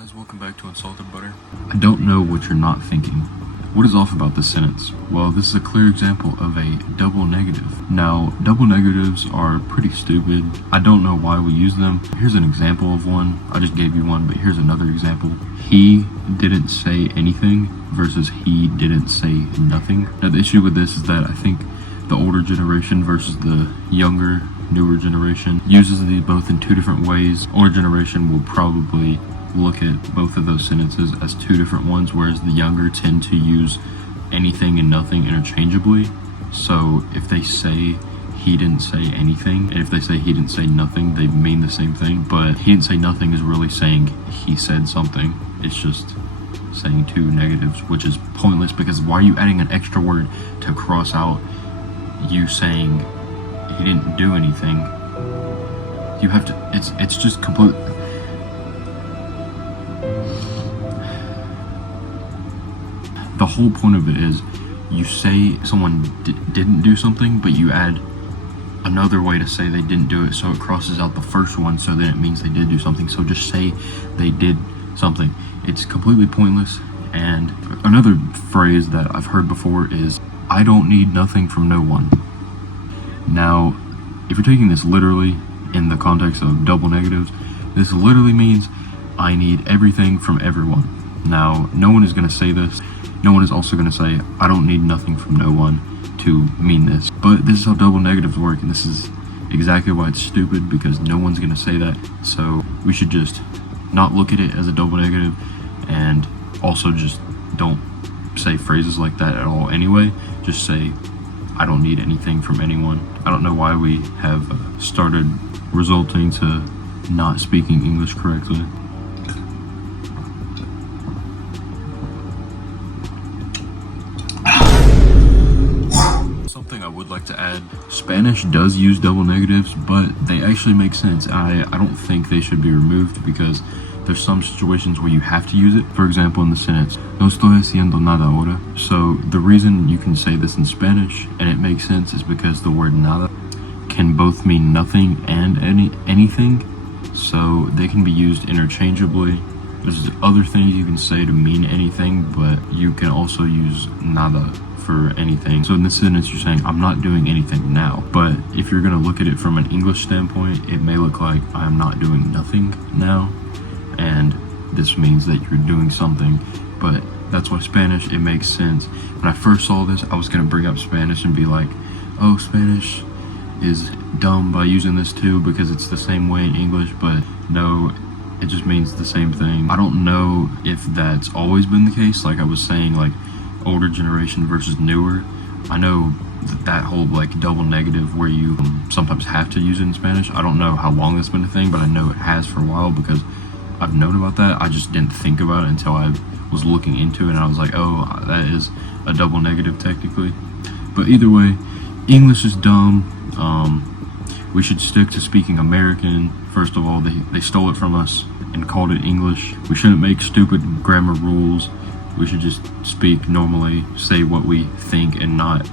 Guys, welcome back to Unsalted Butter. I don't know what you're not thinking. What is off about this sentence? Well, this is a clear example of a double negative. Now, double negatives are pretty stupid. I don't know why we use them. Here's an example of one. I just gave you one, but here's another example. He didn't say anything versus he didn't say nothing. Now, the issue with this is that I think the older generation versus the younger, newer generation uses these both in two different ways. Older generation will probably look at both of those sentences as two different ones, whereas the younger tend to use anything and nothing interchangeably. So if they say he didn't say anything, and if they say he didn't say nothing, they mean the same thing. But he didn't say nothing is really saying he said something. It's just saying two negatives, which is pointless, because why are you adding an extra word to cross out you saying he didn't do anything? You have to, it's just complete. The whole point of it is you say someone didn't do something, but you add another way to say they didn't do it, so it crosses out the first one, so then it means they did do something. So just say they did something. It's completely pointless. And another phrase that I've heard before is, I don't need nothing from no one. Now, if you're taking this literally in the context of double negatives, this literally means I need everything from everyone. Now, no one is going to say this. No one is also going to say, I don't need nothing from no one to mean this. But this is how double negatives work, and this is exactly why it's stupid, because no one's going to say that. So we should just not look at it as a double negative, and also just don't say phrases like that at all anyway. Just say, I don't need anything from anyone. I don't know why we have started resulting to not speaking English correctly. Something I would like to add, Spanish does use double negatives, but they actually make sense. I don't think they should be removed, because there's some situations where you have to use it. For example, in the sentence, no estoy haciendo nada ahora. So the reason you can say this in Spanish and it makes sense is because the word nada can both mean nothing and anything. So they can be used interchangeably. There's other things you can say to mean anything, but you can also use nada for anything. So in this sentence, you're saying, I'm not doing anything now. But if you're going to look at it from an English standpoint, it may look like I'm not doing nothing now, and this means that you're doing something. But that's why Spanish, it makes sense. When I first saw this, I was going to bring up Spanish and be like, oh, Spanish is dumb by using this too, because it's the same way in English. But no, it just means the same thing. I don't know if that's always been the case, like I was saying, like older generation versus newer. I know that whole like double negative where you sometimes have to use it in Spanish. I don't know how long that's been a thing, but I know it has for a while, because I've known about that. I just didn't think about it until I was looking into it, and I was like, oh, that is a double negative technically. But either way, English is dumb. We should stick to speaking American. First of all, they stole it from us and called it English. We shouldn't make stupid grammar rules. We should just speak normally, say what we think, and not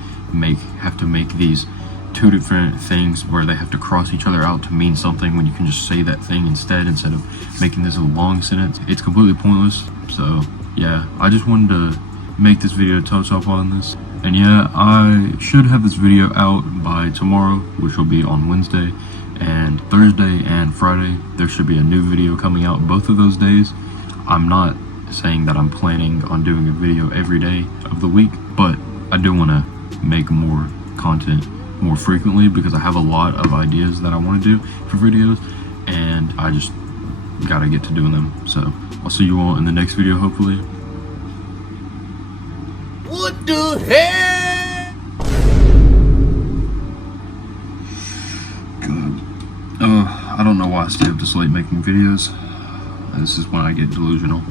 have to make these two different things where they have to cross each other out to mean something, when you can just say that thing instead of making this a long sentence. It's completely pointless. So yeah, I just wanted to make this video touch up on this. And yeah, I should have this video out by tomorrow, which will be on Wednesday, and Thursday and Friday there should be a new video coming out both of those days. I'm not saying that I'm planning on doing a video every day of the week, but I do want to make more content more frequently, because I have a lot of ideas that I want to do for videos, and I just gotta get to doing them. So I'll see you all in the next video, hopefully. What the heck? God. I don't know why I stay up this late making videos. This is when I get delusional.